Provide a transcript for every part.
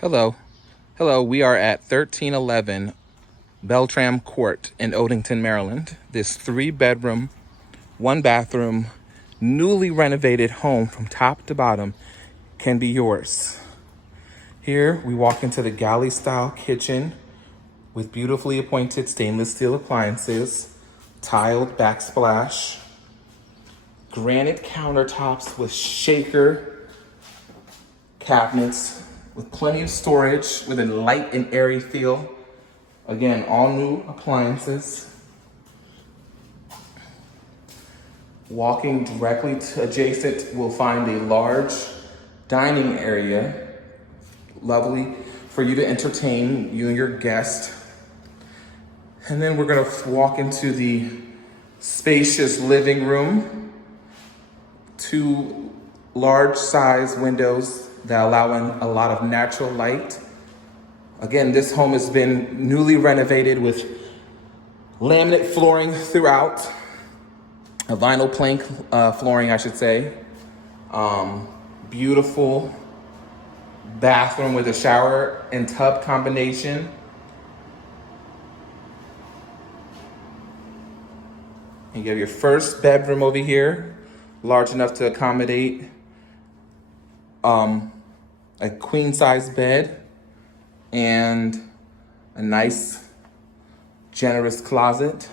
Hello. Hello, we are at 1311 Beltram Court in Odenton, Maryland. This 3-bedroom, 1-bathroom, newly renovated home from top to bottom can be yours. Here we walk into the galley style kitchen with beautifully appointed stainless steel appliances, tiled backsplash, granite countertops with shaker cabinets with plenty of storage with a light and airy feel. Again, all new appliances. Walking directly to adjacent, we'll find a large dining area, lovely for you to entertain you and your guest. And then we're gonna walk into the spacious living room. 2 large size windows that allow in a lot of natural light. Again, this home has been newly renovated with laminate flooring throughout, a vinyl plank flooring, I should say. Beautiful bathroom with a shower and tub combination. And you have your first bedroom over here, large enough to accommodate a queen size bed and a nice generous closet.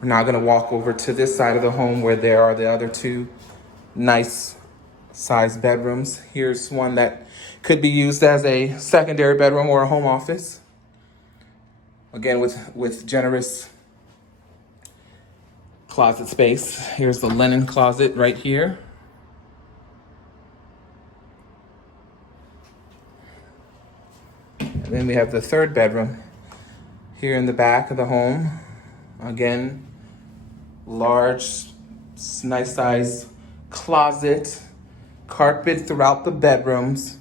We're now gonna walk over to this side of the home where there are the other 2 nice size bedrooms. Here's one that could be used as a secondary bedroom or a home office. Again, with generous closet space. Here's the linen closet right here. And then we have the 3rd bedroom here in the back of the home. Again, large, nice size closet, carpet throughout the bedrooms,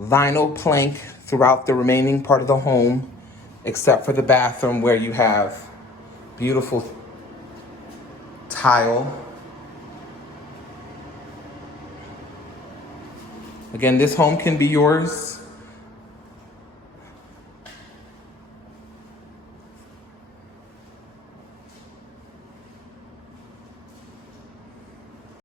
vinyl plank throughout the remaining part of the home, except for the bathroom where you have beautiful tile. Again, this home can be yours.